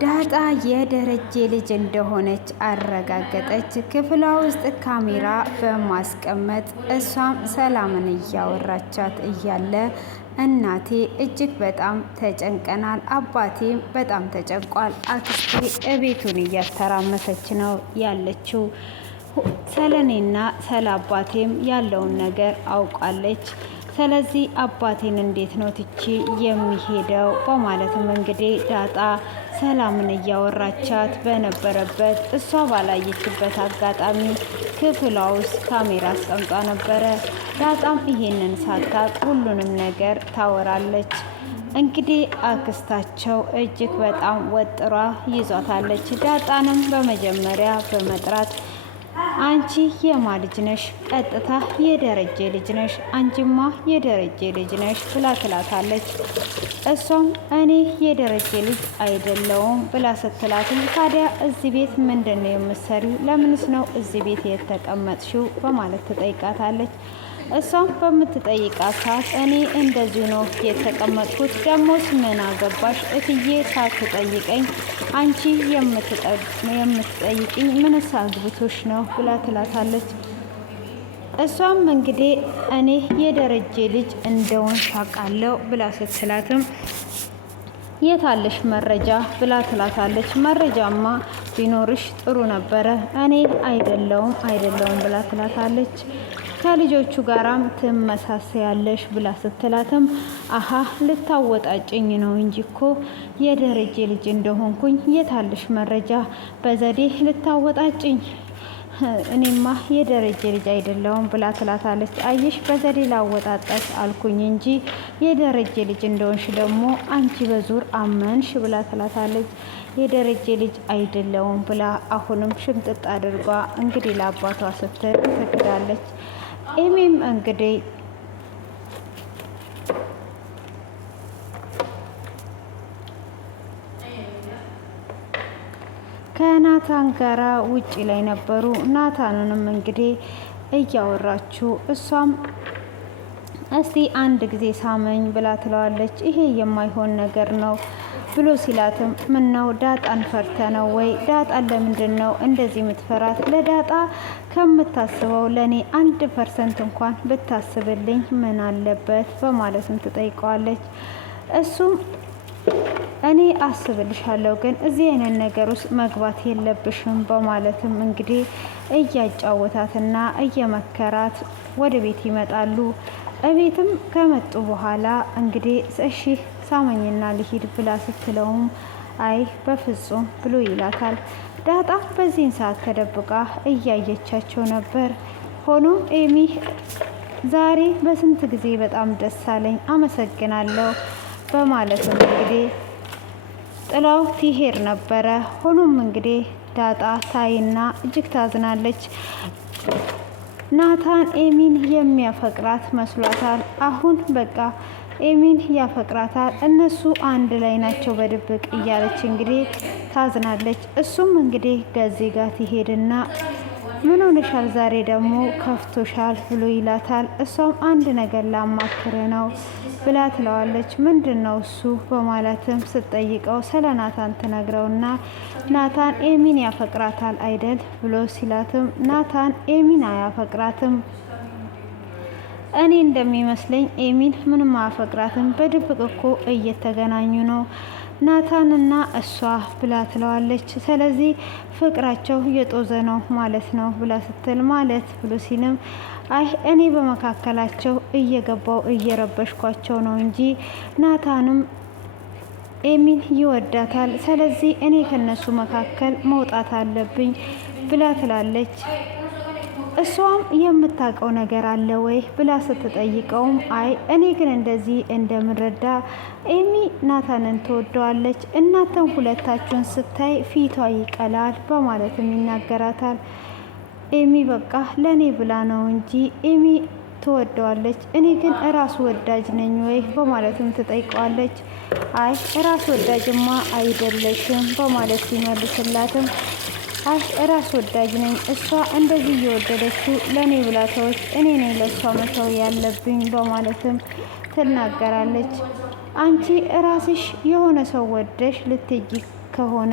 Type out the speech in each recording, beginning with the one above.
ዳጣ የደረጀ ልጅ እንደሆነች አረጋገጠች። ክፍሏ ውስጥ ካሜራ በማስቀመጥ እሷም ሰላምን እያወራቻት እያለ እናቴ እጅግ በጣም ተጨንቀናል፣ አባቴም በጣም ተጨንቋል፣ አክስቴ እቤቱን እያተራመሰች ነው ያለችው፣ ስለኔና ስለ አባቴም ያለውን ነገር አውቃለች። ስለዚህ አባቴን እንዴት ነው ትቼ የሚሄደው? በማለትም እንግዲህ ዳጣ ሰላምን እያወራቻት በነበረበት እሷ ባላየችበት አጋጣሚ ክፍሏ ውስጥ ካሜራ አስቀምጧ ነበረ። ዳጣም ይሄንን ሳታቅ ሁሉንም ነገር ታወራለች። እንግዲህ አክስታቸው እጅግ በጣም ወጥሯ ይዟታለች። ዳጣንም በመጀመሪያ በመጥራት አንቺ የማ ልጅ ነሽ? ቀጥታ የደረጀ ልጅ ነሽ፣ አንቺማ የደረጀ ልጅ ነሽ ብላ ትላታለች። እሷም እኔ የደረጀ ልጅ አይደለውም ብላ ስትላትም ታዲያ እዚህ ቤት ምንድን ነው የምትሰሪው? ለምንስ ነው እዚህ ቤት የተቀመጥሽው? በማለት ትጠይቃታለች። እሷም በምትጠይቃት ሰዓት እኔ እንደዚሁ ነው የተቀመጥኩት፣ ደሞስ ምን አገባሽ እትዬ ሳትጠይቀኝ አንቺ የምትጠይቅኝ ምንስ አግብቶሽ ነው ብላ ትላታለች። እሷም እንግዲህ እኔ የደረጀ ልጅ እንደሆንሽ አውቃለሁ ብላ ስትላትም የታለሽ መረጃ ብላ ትላታለች። መረጃማ ቢኖርሽ ጥሩ ነበረ፣ እኔ አይደለውም ብላ ትላታለች። ከልጆቹ ጋራም ትመሳሰያለሽ ብላ ስትላትም አሀ ልታወጣጭኝ ነው እንጂ እኮ የደረጀ ልጅ እንደሆንኩኝ የታለሽ መረጃ? በዘዴ ልታወጣጭኝ፣ እኔማ የደረጀ ልጅ አይደለውም ብላ ትላታለች። አየሽ በዘዴ ላወጣጣሽ አልኩኝ እንጂ የደረጀ ልጅ እንደሆንሽ ደግሞ አንቺ በዙር አመንሽ ብላ ትላታለች። የደረጀ ልጅ አይደለውም ብላ አሁንም ሽምጥጥ አድርጓ እንግዲህ ለአባቷ ስትል ትክዳለች። ኤሚም እንግዲህ ከናታን ጋራ ውጪ ላይ ነበሩ። ናታንንም እንግዲህ እያወራችው እሷም እስቲ አንድ ጊዜ ሳመኝ ብላ ትለዋለች። ይሄ የማይሆን ነገር ነው ብሎ ሲላትም ምን ነው ዳጣን ፈርተ ነው ወይ? ዳጣን ለምንድን ነው እንደዚህ የምትፈራት? ለዳጣ ከምታስበው ለኔ 1% እንኳን ብታስብልኝ ምን አለበት? በማለትም ትጠይቀዋለች። እሱም እኔ አስብልሻለሁ ግን እዚህ አይነት ነገር ውስጥ መግባት የለብሽም በማለትም እንግዲህ እያጫወታትና እየመከራት ወደ ቤት ይመጣሉ። እቤትም ከመጡ በኋላ እንግዲህ እሺ ሳመኝና ልሂድ ብላ ስትለውም አይ በፍጹም ብሎ ይላታል። ዳጣ በዚህን ሰዓት ተደብቃ እያየቻቸው ነበር። ሆኖም ኤሚ ዛሬ በስንት ጊዜ በጣም ደስ አለኝ፣ አመሰግናለሁ በማለትም እንግዲህ ጥላው ትሄድ ነበረ። ሆኖም እንግዲህ ዳጣ ታይና እጅግ ታዝናለች። ናታን ኤሚን የሚያፈቅራት መስሏታል። አሁን በቃ ኤሚን ያፈቅራታል፣ እነሱ አንድ ላይ ናቸው በድብቅ እያለች እንግዲህ ታዝናለች። እሱም እንግዲህ ገዜ ጋር ትሄድና ምን ሆነሻል ዛሬ ደግሞ ከፍቶሻል ብሎ ይላታል። እሷም አንድ ነገር ላማክር ነው ብላ ትለዋለች። ምንድን ነው እሱ በማለትም ስትጠይቀው ስለ ናታን ትነግረውና ናታን ኤሚን ያፈቅራታል አይደል ብሎ ሲላትም ናታን ኤሚን አያፈቅራትም፣ እኔ እንደሚመስለኝ ኤሚን ምንም አያፈቅራትም፣ በድብቅ እኮ እየተገናኙ ነው ናታንና እሷ ብላ ትለዋለች። ስለዚህ ፍቅራቸው የጦዘ ነው ማለት ነው ብላ ስትል ማለት ብሎ ሲልም አይ እኔ በመካከላቸው እየገባው እየረበሽኳቸው ነው እንጂ ናታንም ኤሚን ይወዳታል፣ ስለዚህ እኔ ከነሱ መካከል መውጣት አለብኝ ብላ ትላለች። እሷም የምታውቀው ነገር አለ ወይ ብላ ስትጠይቀውም አይ እኔ ግን እንደዚህ እንደምረዳ ኤሚ ናታንን ትወደዋለች፣ እናንተን ሁለታችሁን ስታይ ፊቷ ይቀላል በማለትም ይናገራታል። ኤሚ በቃ ለኔ ብላ ነው እንጂ ኤሚ ትወደዋለች፣ እኔ ግን እራስ ወዳጅ ነኝ ወይ በማለትም ትጠይቀዋለች። አይ እራስ ወዳጅማ አይደለሽም በማለት ሲመልስላትም አይ እራስ ወዳጅ ነኝ፣ እሷ እንደዚህ እየወደደችው ለኔ ብላ ተወች፣ እኔ ነኝ ለእሷ መተው ያለብኝ በማለትም ትናገራለች። አንቺ ራስሽ የሆነ ሰው ወደሽ ልትጂ ከሆነ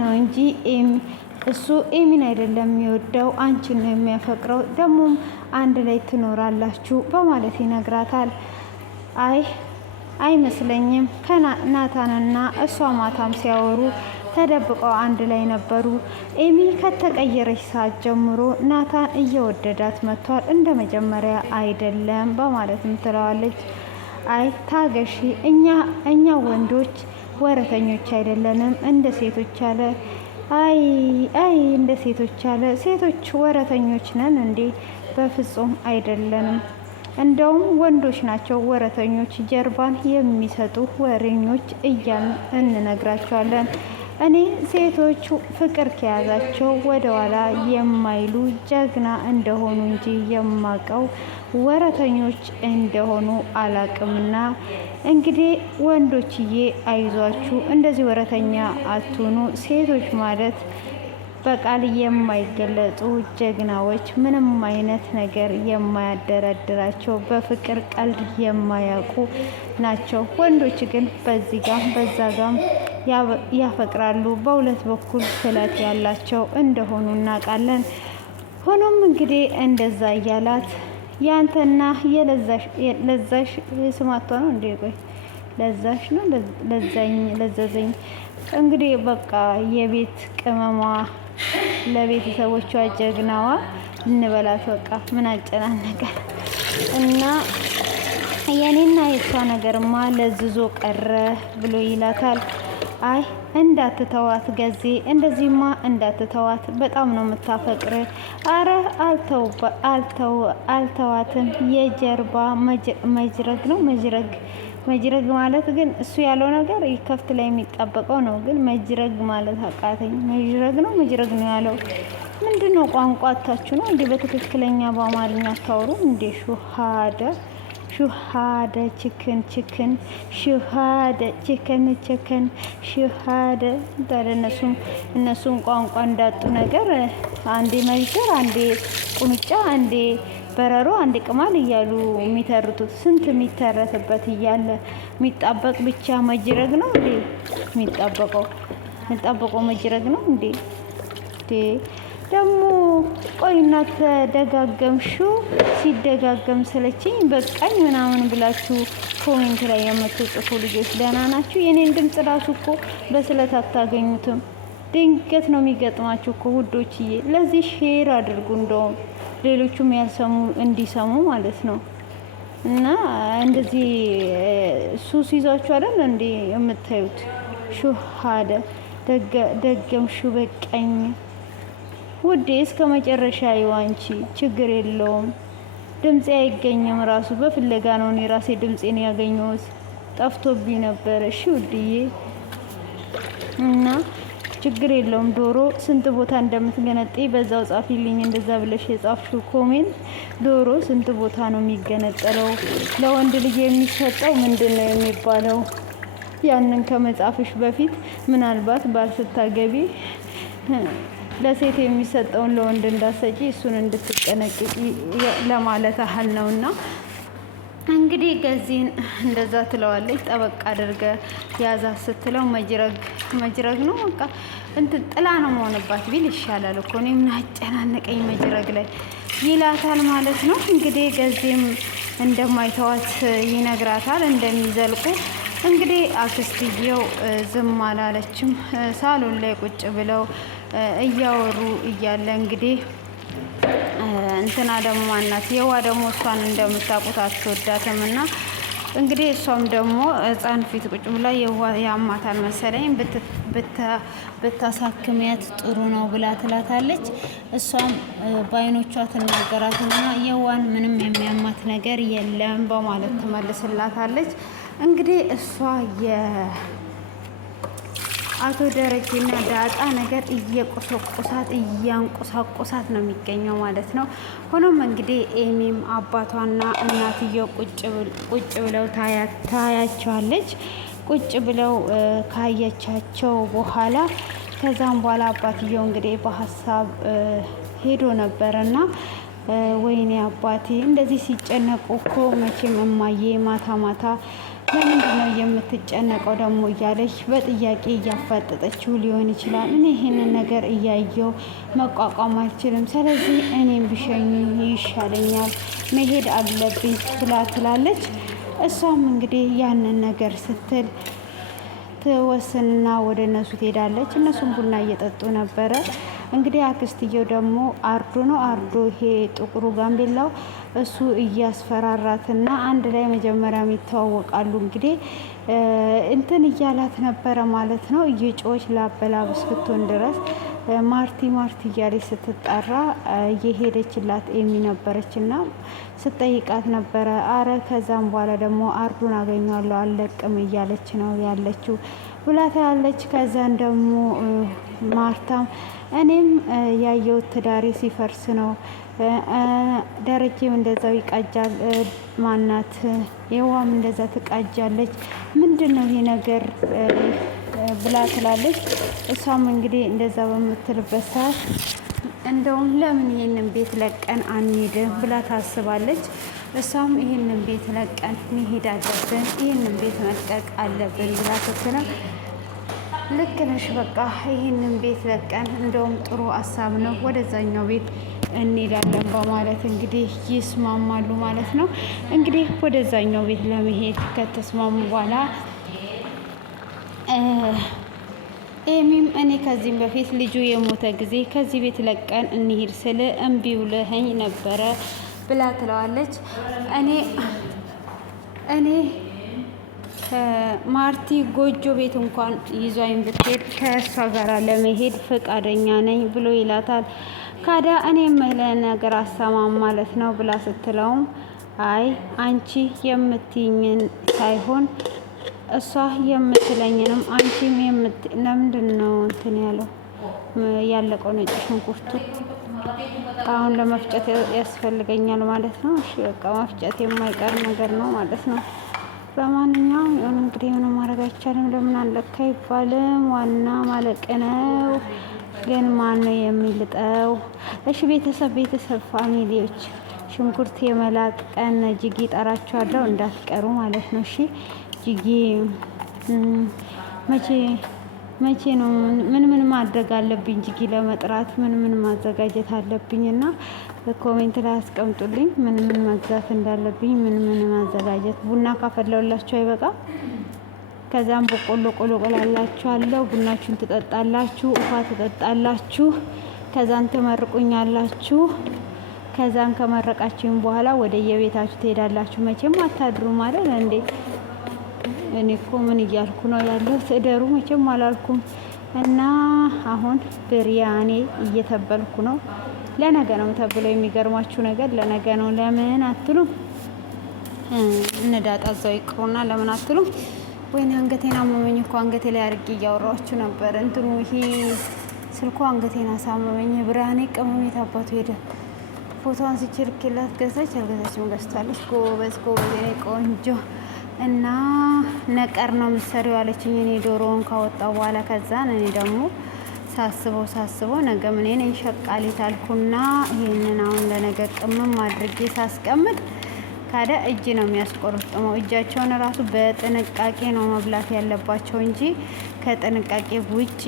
ነው እንጂ እሱ ኤሚን አይደለም የሚወደው አንቺን ነው የሚያፈቅረው። ደግሞም አንድ ላይ ትኖራላችሁ በማለት ይነግራታል። አይመስለኝም ከናታንና እሷ ማታም ሲያወሩ ተደብቀው አንድ ላይ ነበሩ። ኤሚ ከተቀየረች ሰዓት ጀምሮ ናታን እየወደዳት መጥቷል፣ እንደ መጀመሪያ አይደለም በማለትም ትለዋለች። ታገሺ፣ እኛ ወንዶች ወረተኞች አይደለንም እንደ ሴቶች አለ። እንደ ሴቶች አለ። ሴቶች ወረተኞች ነን እንዴ? በፍጹም አይደለንም። እንደውም ወንዶች ናቸው ወረተኞች፣ ጀርባን የሚሰጡ ወሬኞች እያልን እንነግራቸዋለን። እኔ ሴቶች ፍቅር ከያዛቸው ወደ ኋላ የማይሉ ጀግና እንደሆኑ እንጂ የማቀው ወረተኞች እንደሆኑ አላቅምና፣ እንግዲህ ወንዶችዬ አይዟችሁ፣ እንደዚህ ወረተኛ አትሁኑ። ሴቶች ማለት በቃል የማይገለጹ ጀግናዎች፣ ምንም አይነት ነገር የማያደራድራቸው፣ በፍቅር ቀልድ የማያውቁ ናቸው። ወንዶች ግን በዚህ ጋም በዛ ጋም ያፈቅራሉ፣ በሁለት በኩል ስለት ያላቸው እንደሆኑ እናውቃለን። ሆኖም እንግዲህ እንደዛ እያላት ያንተና ለዛሽ ስማቷ ነው እንዴ? ቆይ ለዛሽ ነው ለዘዘኝ እንግዲህ በቃ የቤት ቅመሟ ለቤተሰቦቿ ጀግናዋ እንበላት። በቃ ምን አጨናነቀን እና የኔና የሷ ነገርማ ለዝዞ ቀረ ብሎ ይላታል። እንዳትተዋት ገዜ፣ እንደዚህማ እንዳትተዋት፣ በጣም ነው የምታፈቅር። አረ አልተዋትም። የጀርባ መጅረግ ነው መጅረግ ማለት ግን እሱ ያለው ነገር ከፍት ላይ የሚጣበቀው ነው። ግን መጅረግ ማለት አቃተኝ። መጅረግ ነው ያለው። ምንድነው ቋንቋ አታችሁ ነው እንዴ? በትክክለኛ በአማርኛ አታወሩ እንዴ? ሹሃደ ችክን ሹሃደ ችክን ሹሃደ ታዲያ እነሱም ቋንቋ እንዳጡ ነገር አንዴ መጅር፣ አንዴ ቁንጫ፣ አንዴ በረሮ፣ አንዴ ቅማል እያሉ የሚተርቱት ስንት የሚተረትበት እያለ የሚጣበቅ ብቻ መጅረግ ነው እንዴ? የሚጣበቀው መጅረግ ነው እንዴ? ደግሞ ቆይና ተደጋገምሽው፣ ሲደጋገም ስለችኝ በቃኝ ምናምን ብላችሁ ኮሜንት ላይ የምትጽፉ ልጆች ደህና ናችሁ? የኔን ድምፅ ራሱ እኮ በስለት አታገኙትም። ድንገት ነው የሚገጥማችሁ እኮ ውዶችዬ። ለዚህ ሼር አድርጉ፣ እንደውም ሌሎቹም ያልሰሙ እንዲሰሙ ማለት ነው። እና እንደዚህ ሱስ ይዟችሁ አይደል እንዴ የምታዩት? ሹሃደ ደገምሹ በቃኝ ውዴ፣ እስከ መጨረሻ ይዋንቺ፣ ችግር የለውም። ድምፄ አይገኝም ራሱ በፍለጋ ነው እኔ ራሴ ድምፄን ያገኘሁት፣ ጠፍቶብኝ ነበረ። እሺ ውድዬ፣ እና ችግር የለውም። ዶሮ ስንት ቦታ እንደምትገነጥይ በዛው ጻፊልኝ። እንደዛ ብለሽ የጻፍሽው ኮሜንት ዶሮ ስንት ቦታ ነው የሚገነጠለው? ለወንድ ልጅ የሚሰጠው ምንድን ነው የሚባለው? ያንን ከመጻፍሽ በፊት ምናልባት ባል ስታገቢ ለሴት የሚሰጠውን ለወንድ እንዳሰጪ እሱን እንድትጠነቅቂ ለማለት ያህል ነውና እንግዲህ ገዚን እንደዛ ትለዋለች። ጠበቅ አድርገ ያዛ ስትለው መጅረግ ነው በቃ እንትን ጥላ ነው መሆንባት ቢል ይሻላል እኮ እኔ ምን አጨናነቀኝ መጅረግ ላይ ይላታል ማለት ነው። እንግዲህ ገዚም እንደማይተዋት ይነግራታል እንደሚዘልቁ። እንግዲህ አክስትየው ዝም አላለችም። ሳሎን ላይ ቁጭ ብለው እያወሩ እያለ እንግዲህ እንትና ደግሞ ማናት የዋ ደግሞ እሷን እንደምታውቁት አትወዳትም እና እንግዲህ እሷም ደግሞ ህፃን ፊት ቁጭ ብላ የዋ ያማታል መሰለኝ ብታሳክሚያት ጥሩ ነው ብላ ትላታለች። እሷም በአይኖቿ ትናገራትና የዋን ምንም የሚያማት ነገር የለም በማለት ትመልስላታለች። እንግዲህ እሷ አቶ ደረጀና ዳጣ ነገር እያንቆሳቆሳት ነው የሚገኘው ማለት ነው። ሆኖም እንግዲህ ኤሚም አባቷና እናትየው ቁጭ ብለው ታያቸዋለች። ቁጭ ብለው ካየቻቸው በኋላ ከዛም በኋላ አባትየው እንግዲህ በሀሳብ ሄዶ ነበርና ወይኔ አባቴ እንደዚህ ሲጨነቁ እኮ መቼም እማዬ ማታ ለምንድን ነው የምትጨነቀው ደግሞ እያለች በጥያቄ እያፋጠጠችው ሊሆን ይችላል። እኔ ይሄንን ነገር እያየው መቋቋም አልችልም፣ ስለዚህ እኔም ብሸኝ ይሻለኛል፣ መሄድ አለብኝ ብላ ትላለች። እሷም እንግዲህ ያንን ነገር ስትል ትወስንና ወደ እነሱ ትሄዳለች። እነሱም ቡና እየጠጡ ነበረ። እንግዲህ አክስትየው ደግሞ አርዶ ይሄ ጥቁሩ ጋምቤላው እሱ እያስፈራራትና አንድ ላይ መጀመሪያ ይተዋወቃሉ። እንግዲህ እንትን እያላት ነበረ ማለት ነው። እየጮች ላበላብ እስክትሆን ድረስ ማርቲ እያለች ስትጠራ እየሄደችላት ኤሚ ነበረች እና ስጠይቃት ነበረ። አረ ከዛም በኋላ ደግሞ አርዱን አገኘዋለሁ አልለቅም እያለች ነው ያለችው ብላታ ያለች። ከዛን ደግሞ ማርታም እኔም ያየሁት ትዳሬ ሲፈርስ ነው፣ ደረጀም እንደዛው ይቃጃል፣ ማናት የዋም እንደዛ ትቃጃለች፣ ምንድን ነው ይሄ ነገር ብላ ትላለች። እሷም እንግዲህ እንደዛ በምትልበት ሰዓት እንደውም ለምን ይሄንን ቤት ለቀን አንሄድም ብላ ታስባለች። እሷም ይሄንን ቤት ለቀን መሄድ አለብን፣ ይሄንን ቤት መልቀቅ አለብን ብላ ስትለው ልክ ነሽ፣ በቃ ይሄንን ቤት ለቀን እንደውም ጥሩ ሀሳብ ነው፣ ወደዛኛው ቤት እንሄዳለን በማለት እንግዲህ ይስማማሉ ማለት ነው። እንግዲህ ወደዛኛው ቤት ለመሄድ ከተስማሙ በኋላ ኤሚም እኔ ከዚህም በፊት ልጁ የሞተ ጊዜ ከዚህ ቤት ለቀን እንሂድ ስል እምቢ ብለኸኝ ነበረ ብላ ትለዋለች። እኔ ማርቲ ጎጆ ቤት እንኳን ይዟኝ ብትሄድ ከእሷ ጋር ለመሄድ ፈቃደኛ ነኝ ብሎ ይላታል። ካዲያ እኔ የምልህን ነገር አሰማም ማለት ነው ብላ ስትለውም አይ አንቺ የምትይኝን ሳይሆን እሷ የምትለኝንም አንቺም ለምንድን ነው እንትን ያለቀው ነጭ ሽንኩርቱ አሁን ለመፍጨት ያስፈልገኛል ማለት ነው። እሺ በቃ መፍጨት የማይቀር ነገር ነው ማለት ነው። በማንኛውም ይሁን እንግዲህ ምንም ማድረግ አይቻልም። ለምን አለካ አይባልም፣ ዋና ማለቅ ነው። ግን ማን ነው የሚልጠው? እሺ ቤተሰብ ፋሚሊዎች ሽንኩርት የመላጥ ቀን ጅጊ ጠራችኋለሁ እንዳትቀሩ ማለት ነው። እሺ ጅጊ መቼ ነው? ምን ማድረግ አለብኝ? ጅጊ ለመጥራት ምን ማዘጋጀት አለብኝ? እና ኮሜንት ላይ አስቀምጡልኝ ምን መግዛት እንዳለብኝ ምን ማዘጋጀት። ቡና ካፈላውላችሁ አይበቃም? ከዛም በቆሎ ቆላላችኋለሁ። ቡናችሁን ትጠጣላችሁ፣ ውሃ ትጠጣላችሁ፣ ከዛን ትመርቁኛላችሁ። ከዛን ከመረቃችሁን በኋላ ወደ የቤታችሁ ትሄዳላችሁ። መቼም አታድሩ ማለት እንዴ? እኔ እኮ ምን እያልኩ ነው ያለው? ትደሩ መቼም አላልኩም። እና አሁን ብሪያኔ እየተበልኩ ነው። ለነገ ነው ተብሎ የሚገርማችሁ ነገር ለነገ ነው። ለምን አትሉም? እነዳጣ እዛው ይቅሩና ለምን አትሉም? ወይኔ አንገቴን አመመኝ እኮ አንገቴ ላይ አድርጌ እያወራችሁ ነበር። እንትኑ ይሄ ስልኩ አንገቴን አሳመመኝ። ብሪያኔ ቅመም የታባቱ ሄደ። ፎቶ አንስቼ ልኬላት ገዛች አልገዛችም? ገዝታለች። ጎበዝ የኔ ቆንጆ። እና ነቀር ነው የምትሰሪው አለችኝ። እኔ ዶሮውን ካወጣው በኋላ ከዛን እኔ ደግሞ ሳስበው ነገ ምን ነኝ ሸቃሊት አልኩና ይሄንን አሁን ለነገ ቅመም አድርጌ ሳስቀምጥ ካደ እጅ ነው የሚያስቆርጥመው። እጃቸውን ራሱ በጥንቃቄ ነው መብላት ያለባቸው እንጂ ከጥንቃቄ ውጪ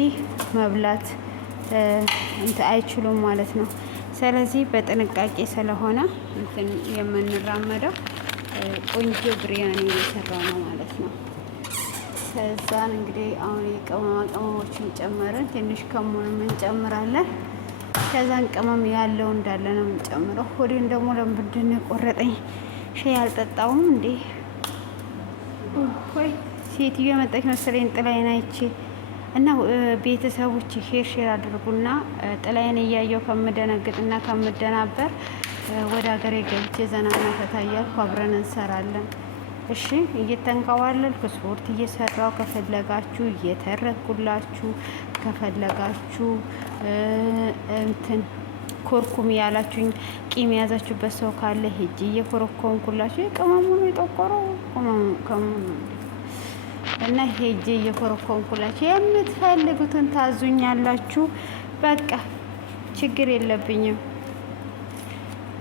መብላት አይችሉም ማለት ነው። ስለዚህ በጥንቃቄ ስለሆነ እንትን የምንራመደው ቆንጆ ብሪያኒ እየሰራው ነው ማለት ነው። ከዛን እንግዲህ አሁን የቅመማ ቅመሞችን ጨመርን። ትንሽ ከሙንም እንጨምራለን። ከዛን ቅመም ያለው እንዳለ ነው የምንጨምረው። ሆዴን ደግሞ ለምንድን ነው የቆረጠኝ? ሻይ አልጠጣውም እንዴ? ወይ ሴትዮ የመጣች መሰለኝ ጥላዬን አይቼ እና ቤተሰቦች ሼር አድርጉና ጥላዬን እያየው ከምደነግጥና ከምደናበር ወደ ሀገሬ ገብቼ ዘናና ፈታ እያልኩ አብረን እንሰራለን። እሺ እየተንከባለልኩ ስፖርት እየሰራው ከፈለጋችሁ እየተረኩላችሁ ከፈለጋችሁ እንትን ኮርኩም ያላችሁኝ ቂም የያዛችሁበት ሰው ካለ ሄጄ እየኮረኮምኩላችሁ የቅመሙ ነው የጠቆረው እና ሄጄ እየኮረኮምኩላችሁ የምትፈልጉትን ታዙኛላችሁ። በቃ ችግር የለብኝም።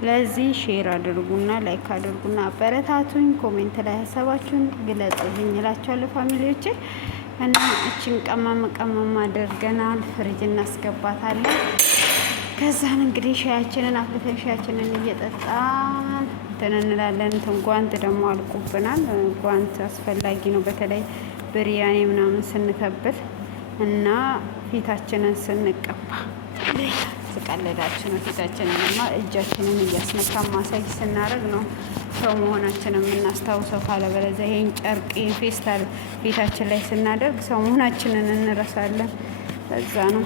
ለዚህ ሼር አድርጉና ላይክ አድርጉና አበረታቱኝ። ኮሜንት ላይ ሀሳባችሁን ግለጹልኝ እላችኋለሁ ፋሚሊዎቼ። እና እችን ቀማም አድርገናል፣ ፍሪጅ እናስገባታለን። ከዛን እንግዲህ ሻያችንን አፍልተን ሻያችንን እየጠጣን እንትን እንላለን። ጓንት ደግሞ አልቁብናል። ጓንት አስፈላጊ ነው፣ በተለይ ብሪያኔ ምናምን ስንከብት እና ፊታችንን ስንቀባ ስቀልዳችሁ ነው። ፊታችንንማ እጃችንን እያስነካን ማሳጅ ስናደርግ ነው ሰው መሆናችንን የምናስታውሰው። ካለበለዚያ ይሄን ጨርቅ ፌስታል ፊታችን ላይ ስናደርግ ሰው መሆናችንን እንረሳለን። ለዛ ነው